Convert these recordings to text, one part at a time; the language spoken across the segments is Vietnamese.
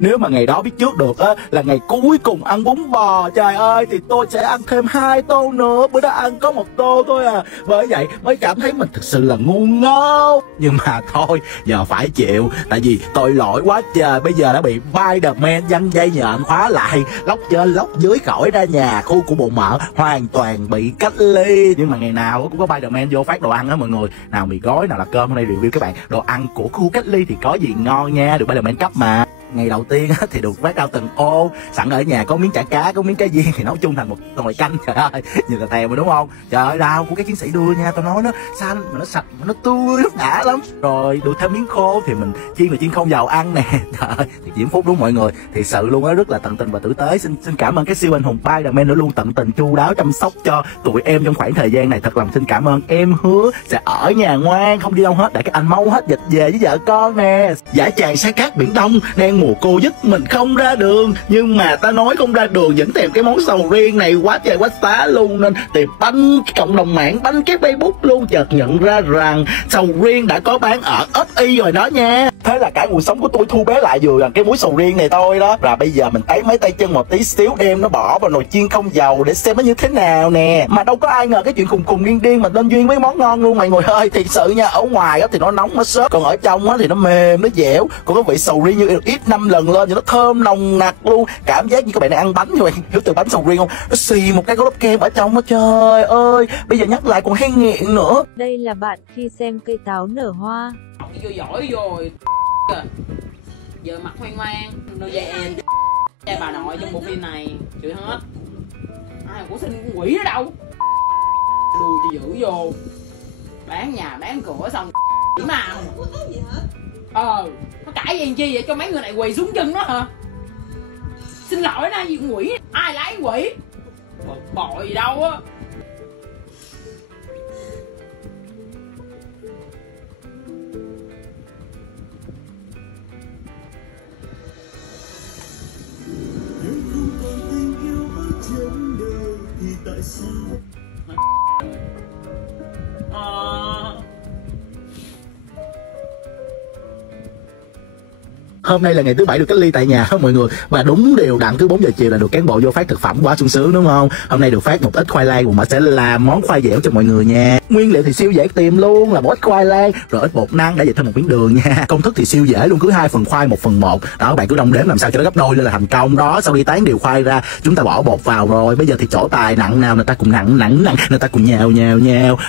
Nếu mà ngày đó biết trước được á là ngày cuối cùng ăn bún bò, trời ơi, thì tôi sẽ ăn thêm 2 tô nữa. Bữa đó ăn có 1 tô thôi à. Bởi vậy mới cảm thấy mình thực sự là ngu ngốc. Nhưng mà thôi, giờ phải chịu. Tại vì tội lỗi quá trời. Bây giờ đã bị Spider-Man giăng dây nhện khóa lại, lóc trên lóc dưới khỏi ra nhà. Khu của bộ mợ hoàn toàn bị cách ly. Nhưng mà ngày nào cũng có Spider-Man vô phát đồ ăn á mọi người. Nào mì gói, nào là cơm. Hôm nay review các bạn đồ ăn của khu cách ly thì có gì ngon nha, được Spider-Man cấp mà. Ngày đầu tiên thì được phát rau từng ô, sẵn ở nhà có miếng chả cá, có miếng cá viên thì nấu chung thành một nồi canh. Trời ơi, nhìn là thèm rồi đúng không? Trời ơi, rau của các chiến sĩ đưa nha, tao nói nó xanh mà nó sạch mà nó tươi, nó đã lắm. Rồi được thêm miếng khô thì mình chiên là chiên không dầu ăn nè. Trời ơi, thì Diễm Phúc đúng mọi người, thì sự luôn á, rất là tận tình và tử tế. Xin cảm ơn cái siêu anh hùng Spider-Man đã luôn tận tình chu đáo chăm sóc cho tụi em trong khoảng thời gian này. Thật lòng xin cảm ơn. Em hứa sẽ ở nhà ngoan không đi đâu hết để các anh mau hết dịch về với vợ con nè. Dã tràng Sa Cát Biển Đông đang mùa cô dứt mình không ra đường, nhưng mà ta nói không ra đường vẫn thèm cái món sầu riêng này quá trời quá xá luôn, nên tìm bánh cộng đồng mạng, bánh các Facebook luôn, chợt nhận ra rằng sầu riêng đã có bán ở SI rồi đó nha. Thế là cả cuộc sống của tôi thu bé lại vừa là cái muối sầu riêng này thôi đó. Và bây giờ mình tấy mấy tay chân một tí xíu, đem nó bỏ vào nồi chiên không dầu để xem nó như thế nào nè. Mà đâu có ai ngờ cái chuyện cùng điên điên mà nên duyên với món ngon luôn mọi người ơi. Thiệt sự nha, ở ngoài thì nó nóng nó xốp, còn ở trong thì nó mềm nó dẻo, còn cái vị sầu riêng như ít 5 lần lên thì nó thơm nồng nặc luôn. Cảm giác như các bạn đang ăn bánh như vậy, hiểu từ bánh sầu riêng không? Nó xì một cái có lớp kem ở trong đó, trời ơi, bây giờ nhắc lại còn hay nghiện nữa. Đây là bạn khi xem cây táo nở hoa. Vô giỏi rồi. Giờ mặt hoang mang, nó về cha bà nội trong bộ phim này chửi hết. Ai của sinh con quỷ ở đâu? Đùi thì giữ vô. Bán nhà bán cửa xong chỉ mà. Nó cãi gì chi vậy, cho mấy người này quỳ xuống chân đó hả? Xin lỗi na, gì con quỷ, ai lái quỷ? Bội gì đâu á. Hôm nay là ngày thứ 7 được cách ly tại nhà đó mọi người, và đúng đều đặn cứ 4 giờ chiều là được cán bộ vô phát thực phẩm, quá sung sướng đúng không? Hôm nay được phát một ít khoai lang, mà sẽ làm món khoai dẻo cho mọi người nha. Nguyên liệu thì siêu dễ tìm luôn, là một ít khoai lang rồi ít bột năng, đã vậy thêm một miếng đường nha. Công thức thì siêu dễ luôn, cứ 2 phần khoai 1 phần 1 đó, các bạn cứ đong đếm làm sao cho nó gấp đôi lên là thành công đó. Sau khi tán đều khoai ra, chúng ta bỏ bột vào rồi. Bây giờ thì chỗ tài nặng nào người ta cùng nặng, người ta cùng nhào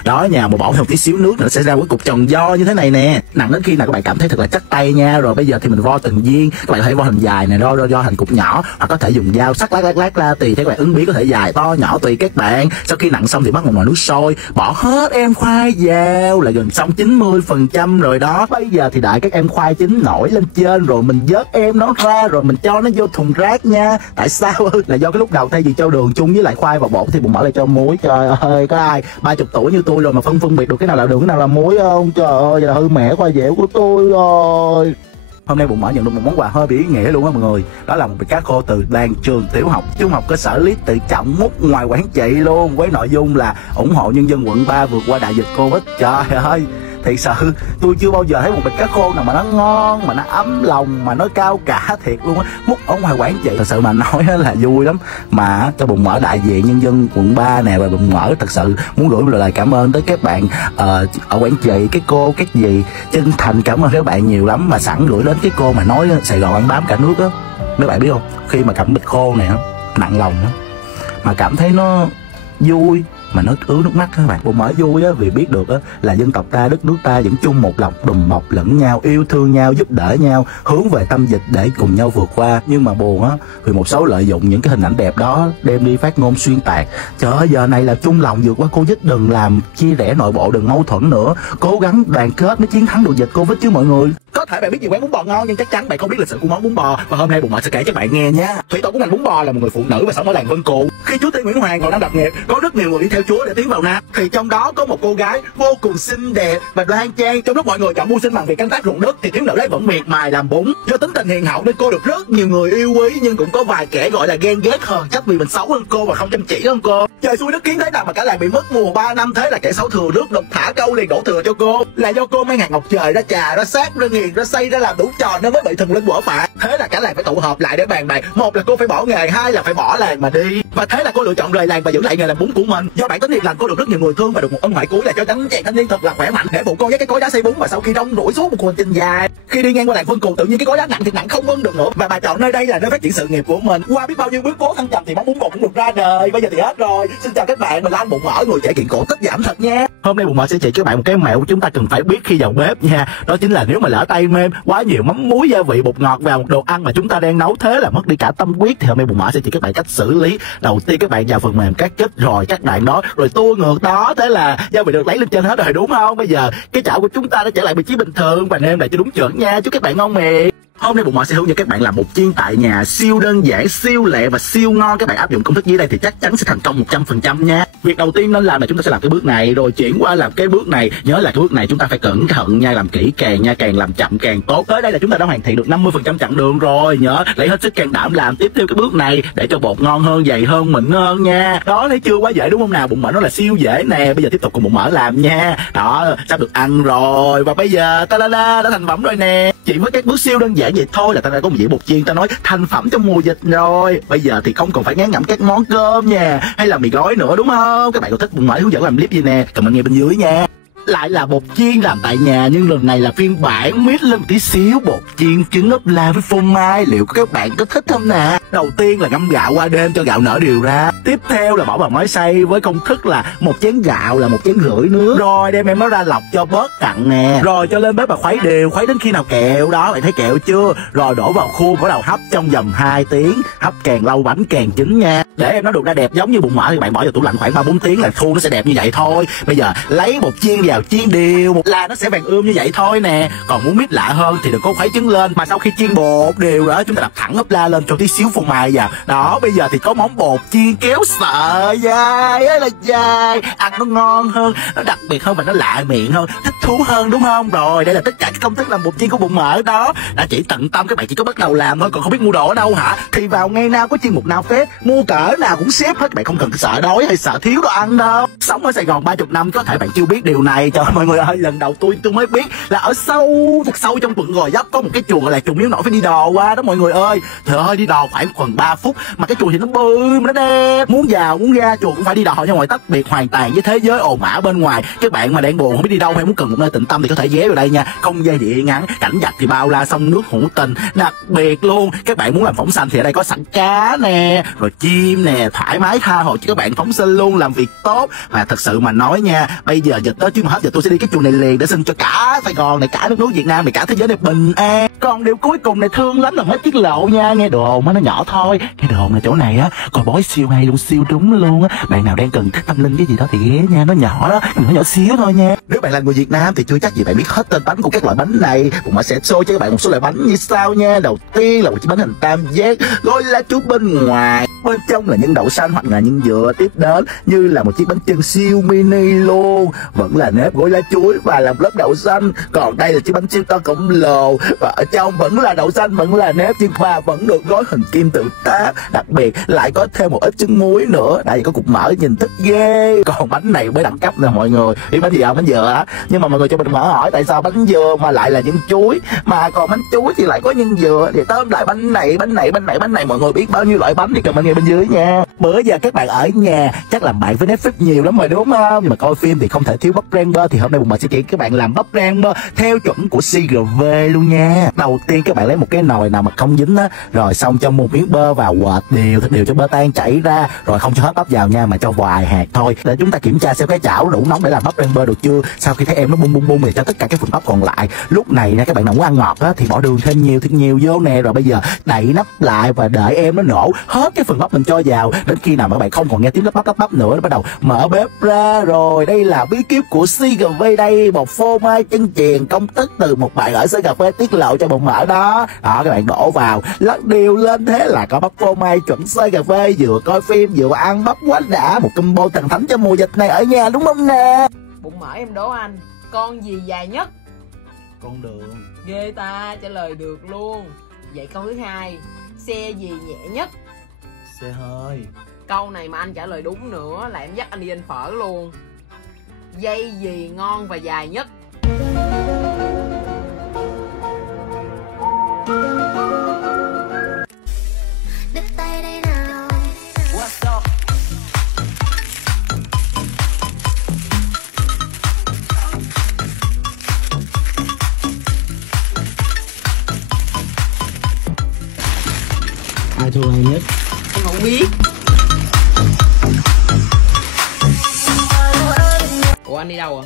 đó, nhào mà bỏ thêm một tí xíu nước nó sẽ ra cái cục tròn do như thế này nè. Nặng đến khi nào các bạn cảm thấy thật là chắc tay nha. Rồi bây giờ thì mình vo từng viên, các bạn có thể vo hình dài này, ro thành cục nhỏ, hoặc có thể dùng dao sắc lát ra, tùy theo các bạn ứng biến, có thể dài to nhỏ tùy các bạn. Sau khi nặn xong thì bắt một nồi nước sôi, bỏ hết em khoai vào là gần xong 90% rồi đó. Bây giờ thì đợi các em khoai chín nổi lên trên rồi mình vớt em nó ra, rồi mình cho nó vô thùng rác nha. Tại sao? Là do cái lúc đầu thay vì cho đường chung với lại khoai vào bột thì bụng mở lại cho muối. Trời ơi, có ai 30 tuổi như tôi rồi mà phân biệt được cái nào là đường cái nào là muối không? Trời ơi, vậy là hư mẹ khoai dẻo của tôi rồi. Hôm nay bụng mở nhận được một món quà hơi bị ý nghĩa luôn á mọi người. Đó là một bịch cá khô từ đoàn trường tiểu học trung học cơ sở Lý Tự Trọng Mút ngoài Quảng Trị luôn, với nội dung là ủng hộ nhân dân quận 3 vượt qua đại dịch Covid. Trời ơi, thiệt sự tôi chưa bao giờ thấy một bịch cá khô nào mà nó ngon, mà nó ấm lòng, mà nó cao cả thiệt luôn á. Mút ở ngoài Quảng Trị thật sự mà nói là vui lắm. Mà cho bụng mở đại diện nhân dân quận 3 nè, và bụng mở thật sự muốn gửi một lời cảm ơn tới các bạn ở Quảng Trị, các cô các dì, chân thành cảm ơn các bạn nhiều lắm. Mà sẵn gửi đến cái cô mà nói Sài Gòn ăn bám cả nước á, mấy bạn biết không, khi mà cầm bịch khô này nặng lòng đó, mà cảm thấy nó vui mà nó ứa nước mắt các bạn. Bụng mở vui á, vì biết được á là dân tộc ta, đất nước ta vẫn chung một lòng, đùm bọc lẫn nhau, yêu thương nhau, giúp đỡ nhau, hướng về tâm dịch để cùng nhau vượt qua. Nhưng mà buồn á, vì một số lợi dụng những cái hình ảnh đẹp đó đem đi phát ngôn xuyên tạc. Trời ơi, giờ này là chung lòng vượt qua Covid, đừng làm chia rẽ nội bộ, đừng mâu thuẫn nữa, cố gắng đoàn kết mới chiến thắng được dịch Covid chứ mọi người. Có thể bạn biết gì quán bún bò ngon, nhưng chắc chắn bạn không biết lịch sử của món bún bò, và hôm nay bụng mở sẽ kể cho bạn nghe nha. Thủy tổ của ngành bún bò là một người phụ nữ và sống ở làng Vân Cù. Khi Chúa Tể Nguyễn Hoàng còn đang lập nghiệp, có rất nhiều người đi theo Chúa để tiến vào Nam, thì trong đó có một cô gái vô cùng xinh đẹp và đoan trang. Trong lúc mọi người chọn mưu sinh bằng việc canh tác ruộng đất, thì thiếu nữ ấy vẫn miệt mài làm bún. Do tính tình hiền hậu nên cô được rất nhiều người yêu quý, nhưng cũng có vài kẻ gọi là ghen ghét hờn trách vì mình xấu hơn cô và không chăm chỉ hơn cô. Trời xui đất kiến thế nào mà cả làng bị mất mùa 3 năm, thế là kẻ xấu thừa nước đục thả câu liền đổ thừa cho cô. Là do cô mang hạt ngọc trời ra trà ra sát ra nghiền ra xay ra làm đủ trò nên mới bị thần linh quở phạt. Thế là cả làng phải tụ họp lại để bàn bạc, một là cô phải bỏ nghề, hai là phải bỏ làng mà đi. Và thế là cô lựa chọn rời làng và giữ lại nghề làm bún của mình. Do bản tính hiền lành, cô được rất nhiều người thương và được một ân huệ cuối là cho đánh chàng thanh niên thật là khỏe mạnh để phụ cô với cái cối đá xay bún. Và sau khi rong đuổi suốt một hành trình dài, khi đi ngang qua làng Vân Cù, tự nhiên cái cối đá nặng thì nặng không vân được nữa và bà chọn nơi đây là nơi phát triển sự nghiệp của mình. Qua biết bao nhiêu biến cố thăng trầm thì món bún bột cũng được ra đời. Bây giờ thì hết rồi. Xin chào các bạn, mình là anh Bụng Mỡ, người trẻ kiện cổ tích giảm thật nha. Hôm nay Bụng Mỡ sẽ chỉ các bạn một cái mẹo chúng ta cần phải biết khi vào bếp nha. Đó chính là nếu mà lỡ tay mềm quá nhiều mắm muối gia vị bột ngọt vào một đồ ăn mà chúng ta đang nấu, thế là mất đi cả tâm huyết, thì hôm nay Bụng Mỡ sẽ chỉ các bạn cách xử lý. Đầu tiên các bạn vào phần mềm cắt kết rồi các bạn đó rồi tua ngược đó, thế là gia vị được lấy lên trên hết rồi đúng không? Bây giờ cái chảo của chúng ta nó trở lại vị trí bình thường và nêm lại cho đúng chuẩn nha. Chúc các bạn ngon miệng. Hôm nay Bụng Mỡ sẽ hướng dẫn các bạn làm bột chiên tại nhà siêu đơn giản, siêu lẹ và siêu ngon. Các bạn áp dụng công thức dưới đây thì chắc chắn sẽ thành công 100% nha. Việc đầu tiên nên làm là chúng ta sẽ làm cái bước này rồi chuyển qua làm cái bước này. Nhớ là cái bước này chúng ta phải cẩn thận nha, làm kỹ càng nha, càng làm chậm càng tốt. Tới đây là chúng ta đã hoàn thiện được 50% chặng đường rồi. Nhớ lấy hết sức can đảm làm tiếp theo cái bước này để cho bột ngon hơn, dày hơn, mịn hơn nha. Đó, thấy chưa, quá dễ đúng không nào? Bụng Mỡ nó là siêu dễ nè. Bây giờ tiếp tục cùng Bụng Mỡ làm nha. Đó, sắp được ăn rồi. Và bây giờ ta đã thành phẩm rồi nè. Chỉ với các bước siêu đơn giản vậy thôi là ta đã có một dĩa bột chiên ta nói thành phẩm trong mùa dịch rồi. Bây giờ thì không còn phải ngán ngẩm các món cơm nha hay là mì gói nữa đúng không? Các bạn có thích Bụng Mỡ hướng dẫn làm clip gì nè, comment nghe bên dưới nha. Lại là bột chiên làm tại nhà nhưng lần này là phiên bản mix lên một tí xíu bột chiên trứng ốp la với phô mai. Liệu các bạn có thích không nè? Đầu tiên là ngâm gạo qua đêm cho gạo nở đều ra. Tiếp theo là bỏ vào máy xay với công thức là 1 chén gạo là 1,5 chén nước. Rồi đem em nó ra lọc cho bớt cặn nè. Rồi cho lên bếp và khuấy đều, khuấy đến khi nào kẹo đó, bạn thấy kẹo chưa? Rồi đổ vào khuôn bắt đầu hấp trong vòng 2 tiếng. Hấp càng lâu bánh càng chín nha. Để em nó được ra đẹp giống như Bụng Mỡ thì bạn bỏ vào tủ lạnh khoảng 3-4 tiếng là khuôn nó sẽ đẹp như vậy thôi. Bây giờ lấy bột chiên vào chiên đều một là nó sẽ vàng ươm như vậy thôi nè. Còn muốn mix lạ hơn thì đừng có khuấy trứng lên, mà sau khi chiên bột đều đó chúng ta đặt thẳng ốp la lên cho tí xíu phô mai vào. Đó, bây giờ thì có món bột chiên kéo sợi dai ấy là dai, ăn nó ngon hơn, nó đặc biệt hơn và nó lạ miệng hơn, thích thú hơn đúng không? Rồi đây là tất cả các công thức làm bột chiên của Bụng Mỡ đó. Đã chỉ tận tâm, các bạn chỉ có bắt đầu làm thôi, còn không biết mua đồ ở đâu hả? Thì vào ngay nào có chiên mục nào phết, mua cỡ nào cũng xếp hết, các bạn không cần sợ đói hay sợ thiếu đồ ăn đâu. Sống ở Sài Gòn 30 năm có thể bạn chưa biết điều này. Trời mọi người ơi, lần đầu tôi mới biết là ở sâu thật sâu trong quận Gò Vấp có một cái chùa gọi là chùa Miếu Nổi, phải đi đò qua đó mọi người ơi. Trời ơi, đi đò khoảng gần 3 phút mà cái chùa thì nó bự mà nó đẹp, muốn vào muốn ra chùa cũng phải đi đò cho ngoài tách biệt hoàn toàn với thế giới ồn ào bên ngoài. Các bạn mà đang buồn không biết đi đâu hay muốn cần một nơi tĩnh tâm thì có thể ghé vào đây nha. Không dây điện ngắn, cảnh vật thì bao la, sông nước hữu tình, đặc biệt luôn. Các bạn muốn làm phóng sanh thì ở đây có sẵn cá nè, rồi chim nè, thoải mái tha hồ cho các bạn phóng sinh luôn, làm việc tốt. Mà thật sự mà nói nha, bây giờ dịch đó chứ mà hết giờ tôi sẽ đi cái chùa này liền để xin cho cả Sài Gòn này, cả nước Việt Nam này, cả thế giới này bình an. Còn điều cuối cùng này thương lắm là mới tiết lộ nha, nghe đồn nó nhỏ thôi, cái đồn là chỗ này á coi bói siêu hay luôn, siêu đúng luôn á. Bạn nào đang cần tâm linh cái gì đó thì ghé nha, nó nhỏ đó, nó nhỏ xíu thôi nha. Nếu bạn là người Việt Nam thì chưa chắc gì bạn biết hết tên bánh của các loại bánh này. Cũng mà sẽ show cho các bạn một số loại bánh như sau nha. Đầu tiên là một chiếc bánh hình tam giác gói lá chuối bên ngoài, bên trong là nhân đậu xanh hoặc là nhân dừa. Tiếp đến như là một chiếc bánh chưng siêu mini luôn, vẫn là nếp gói lá chuối và làm lớp đậu xanh. Còn đây là chiếc bánh siêu to khổng lồ và ở trong vẫn là đậu xanh, vẫn là nếp nhưng mà vẫn được gói hình kim tự tháp, đặc biệt lại có thêm một ít trứng muối nữa. Đây có cục mỡ nhìn thích ghê. Còn bánh này mới đẳng cấp nè mọi người. Biết bánh gì không? Bánh dừa á. Nhưng mà mọi người cho mình hỏi tại sao bánh dừa mà lại là nhân chuối, mà còn bánh chuối thì lại có nhân dừa. Thì tóm lại bánh này mọi người biết bao nhiêu loại bánh thì comment nghe bên dưới nha. Bữa giờ các bạn ở nhà chắc làm bạn với Netflix nhiều lắm rồi đúng không? Nhưng mà coi phim thì không thể thiếu bắp rang bơ, thì hôm nay Bụng Mỡ sẽ chỉ các bạn làm bắp rang bơ theo chuẩn của CGV luôn nha. Đầu tiên các bạn lấy một cái nồi nào mà không dính á, rồi xong cho một miếng bơ vào quệt đều cho bơ tan chảy ra, rồi không cho hết bắp vào nha, mà cho vài hạt thôi để chúng ta kiểm tra xem cái chảo đủ nóng để làm bắp rang bơ được chưa. Sau khi thấy em nó bung thì cho tất cả các phần bắp còn lại. Lúc này nha các bạn nào muốn ăn ngọt á thì bỏ đường thêm nhiều vô nè. Rồi bây giờ đậy nắp lại và đợi em nó nổ hết cái phần bắp mình cho vào, đến khi nào mà các bạn không còn nghe tiếng lắp bắp nữa bắt đầu mở bếp ra. Rồi đây là bí kíp của CGV đây, bột phô mai chân chuyền, công thức từ một bạn ở xứ cà phê tiết lộ cho Bụng Mỡ đó. Đó, các bạn đổ vào lắc đều lên, thế là có bắp phô mai chuẩn xơi cà phê, vừa coi phim vừa ăn bắp quá đã, một combo thần thánh cho mùa dịch này ở nhà đúng không nè? Bụng Mỡ em đố anh, con gì dài nhất? Con đường. Ghê ta, trả lời được luôn. Vậy câu thứ hai, xe gì nhẹ nhất? Xe hơi. Câu này mà anh trả lời đúng nữa là em dắt anh đi ăn phở luôn. Dây gì ngon và dài nhất? Ai thua ai nhất? Em không biết. Ủa anh đi đâu à?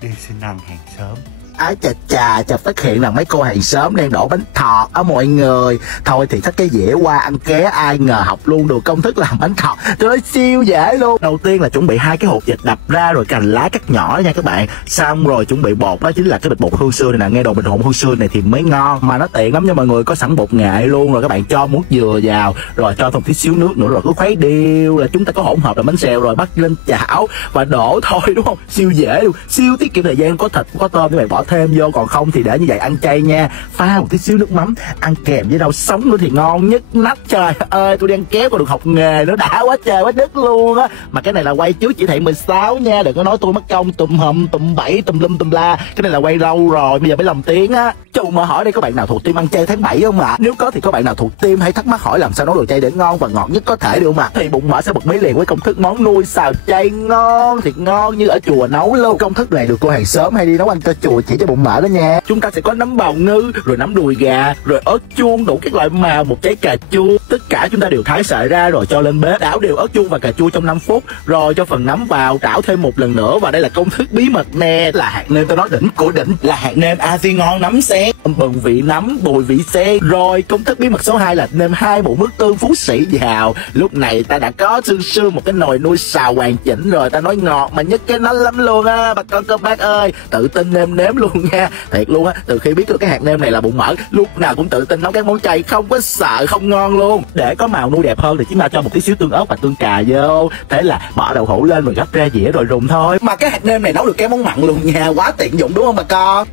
Đi xin ăn hàng xóm. Ái chà chà, chợt phát hiện là mấy cô hàng xóm đang đổ bánh thọt á mọi người. Thôi thì xách cái dĩa qua ăn ké, ai ngờ học luôn được công thức làm bánh thọt. Trời ơi siêu dễ luôn. Đầu tiên là chuẩn bị 2 cái hột vịt đập ra rồi cành lá cắt nhỏ nha các bạn. Xong rồi chuẩn bị bột, đó chính là cái bịch bột hương xưa này nè. Nghe đồ bình hộp hương xưa này thì mới ngon, mà nó tiện lắm nha mọi người, có sẵn bột nghệ luôn. Rồi các bạn cho muỗng dừa vào, rồi cho thêm tí xíu nước nữa, rồi cứ khuấy đều là chúng ta có hỗn hợp làm bánh xèo rồi bắt lên chảo và đổ thôi, đúng không? Siêu dễ luôn, siêu tiết kiệm thời gian. Có thịt có tôm các bạn bỏ thêm vô, còn không thì để như vậy ăn chay nha. Pha một tí xíu nước mắm ăn kèm với rau sống nữa thì ngon nhất nách. Trời ơi, tôi đang kéo còn được học nghề nữa, đã quá trời quá đất luôn á. Mà cái này là quay trước chỉ thị 16 nha, đừng có nói tôi mất công tùm hầm tùm bẫy tùm lum tùm la. Cái này là quay lâu rồi, bây giờ mới lồng tiếng á. Chú mà hỏi đây, có bạn nào thuộc team ăn chay tháng 7 không ạ? Nếu có thì có bạn nào thuộc team hay thắc mắc hỏi làm sao nấu đồ chay để ngon và ngọt nhất có thể được không ạ? Thì Bụng Mỡ sẽ bật mí liền với công thức món nuôi xào chay ngon thiệt ngon như ở chùa nấu luôn. Công thức này được cô hàng xóm hay đi nấu ăn cho chùa chỉ cho Bụng Mỡ đó nha. Chúng ta sẽ có nấm bào ngư, rồi nấm đùi gà, rồi ớt chuông, đủ các loại màu, một trái cà chua. Tất cả chúng ta đều thái sợi ra rồi cho lên bếp, đảo đều ớt chuông và cà chua trong 5 phút, rồi cho phần nấm vào, đảo thêm một lần nữa. Và đây là công thức bí mật nè, là hạt nêm, tôi nói đỉnh của đỉnh là hạt nêm Azi ngon nấm sen, bừng vị nấm, bùi vị sen. Rồi công thức bí mật số 2 là nêm 2 muỗng nước tương Phú Sĩ vào. Lúc này ta đã có sương sương một cái nồi nuôi xào hoàn chỉnh rồi, ta nói ngọt mà nhất cái nó lắm luôn á bà con cô bác ơi. Tự tin nêm nếm luôn nha, thiệt luôn á. Từ khi biết được cái hạt nêm này là Bụng Mỡ lúc nào cũng tự tin nấu các món chay, không có sợ không ngon luôn. Để có màu nuôi đẹp hơn thì chúng ta cho một tí xíu tương ớt và tương cà vô. Thế là bỏ đậu hũ lên rồi gắp ra dĩa rồi rùng thôi. Mà cái hạt nêm này nấu được cái món mặn luôn nha, quá tiện dụng đúng không bà con?